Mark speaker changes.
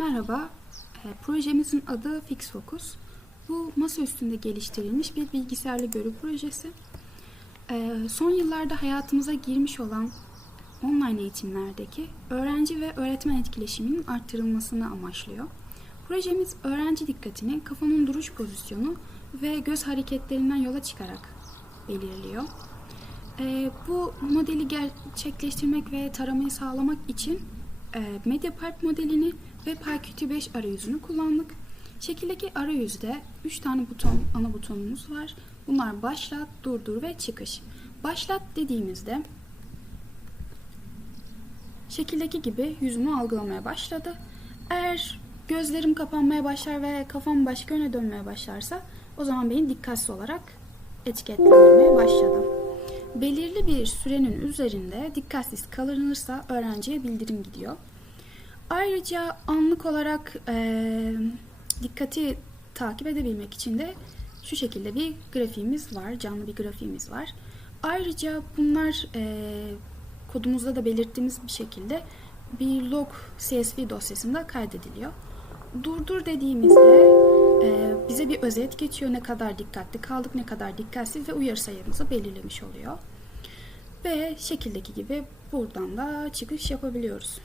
Speaker 1: Merhaba, e, projemizin adı Fix Focus. Bu masa üstünde geliştirilmiş bir bilgisayarlı görü projesi. E, son yıllarda hayatımıza girmiş olan online eğitimlerdeki öğrenci ve öğretmen etkileşiminin arttırılmasını amaçlıyor. Projemiz öğrenci dikkatini kafanın duruş pozisyonu ve göz hareketlerinden yola çıkarak belirliyor. E, bu modeli gerçekleştirmek ve taramayı sağlamak için MediaPipe modelini ve PyQt5 arayüzünü kullandık. Şekildeki arayüzde 3 tane buton, ana butonumuz var. Bunlar başlat, durdur ve çıkış. Başlat dediğimizde şekildeki gibi yüzümü algılamaya başladı. Eğer gözlerim kapanmaya başlar ve kafam başka yöne dönmeye başlarsa o zaman beni dikkatsiz olarak etiketlendirmeye başladı. Belirli bir sürenin üzerinde dikkatsiz kalınırsa öğrenciye bildirim gidiyor. Ayrıca anlık olarak e, dikkati takip edebilmek için de şu şekilde bir grafiğimiz var, canlı bir grafiğimiz var. Ayrıca bunlar e, kodumuzda da belirttiğimiz bir şekilde bir log CSV dosyasında kaydediliyor. Durdur dediğimizde e, bize bir özet geçiyor ne kadar dikkatli kaldık, ne kadar dikkatsiz ve uyarı sayımızı belirlemiş oluyor. Ve şekildeki gibi buradan da çıkış yapabiliyoruz.